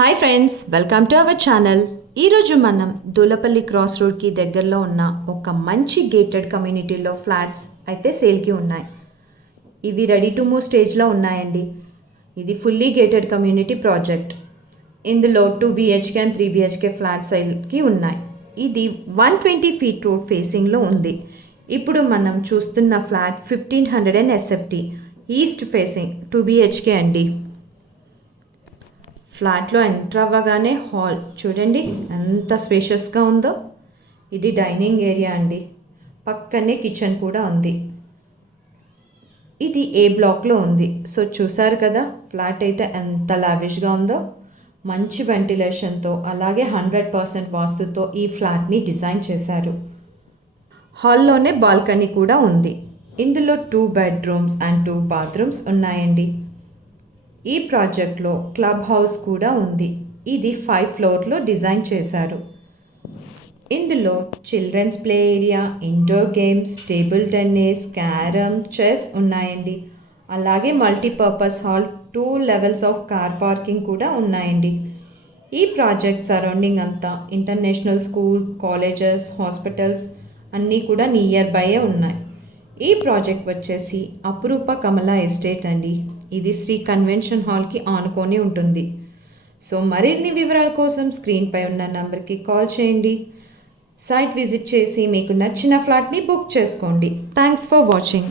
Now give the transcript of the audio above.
Hi friends, welcome to our channel. ఈరోజు మనం Dulapalli cross రోడ్కి దగ్గరలో ఉన్న ఒక మంచి గేటెడ్ కమ్యూనిటీలో ఫ్లాట్స్ అయితే సేల్కి ఉన్నాయి. ఇవి రెడీ టు మూవ్ స్టేజ్లో ఉన్నాయండి. ఇది ఫుల్లీ గేటెడ్ కమ్యూనిటీ ప్రాజెక్ట్. ఇందులో 2 BHK అండ్ 3 BHK ఫ్లాట్ సేల్కి ఉన్నాయి. ఇది 120 ఫీట్ రోడ్ ఫేసింగ్లో ఉంది. ఇప్పుడు మనం చూస్తున్న flat 1500 SFT east facing 2 BHK అండి. ఫ్లాట్లో ఎంటర్ అవ్వగానే హాల్ చూడండి ఎంత స్పేషియస్గా ఉందో. ఇది డైనింగ్ ఏరియా అండి. పక్కనే కిచెన్ కూడా ఉంది. ఇది ఏ బ్లాక్లో ఉంది. సో చూసారు కదా ఫ్లాట్ అయితే ఎంత లావిష్గా ఉందో. మంచి వెంటిలేషన్తో అలాగే 100% వాస్తుతో ఈ ఫ్లాట్ని డిజైన్ చేశారు. హాల్లోనే బాల్కనీ కూడా ఉంది. ఇందులో 2 బెడ్రూమ్స్ అండ్ 2 బాత్రూమ్స్ ఉన్నాయండి. ఈ ప్రాజెక్ట్లో క్లబ్ హౌస్ కూడా ఉంది. ఇది 5 ఫ్లోర్లో డిజైన్ చేశారు. ఇందులో children's play area, indoor games, table tennis, carrom, chess ఉన్నాయండి. అలాగే multipurpose hall, 2 levels of car parking కూడా ఉన్నాయండి. ఈ ప్రాజెక్ట్ సరౌండింగ్ అంతా ఇంటర్నేషనల్ స్కూల్, కాలేజెస్, హాస్పిటల్స్ అన్నీ కూడా నియర్ బైయే ఉన్నాయి. ఈ ప్రాజెక్ట్ వచ్చేసి అపురూప కమలా ఎస్టేట్ అండి. ఇది శ్రీ కన్వెన్షన్ హాల్కి ఆనుకొని ఉంటుంది. సో మరిన్ని వివరాల కోసం స్క్రీన్పై ఉన్న నెంబర్కి కాల్ చేయండి. సైట్ విజిట్ చేసి మీకు నచ్చిన ఫ్లాట్ని బుక్ చేసుకోండి. Thanks for watching.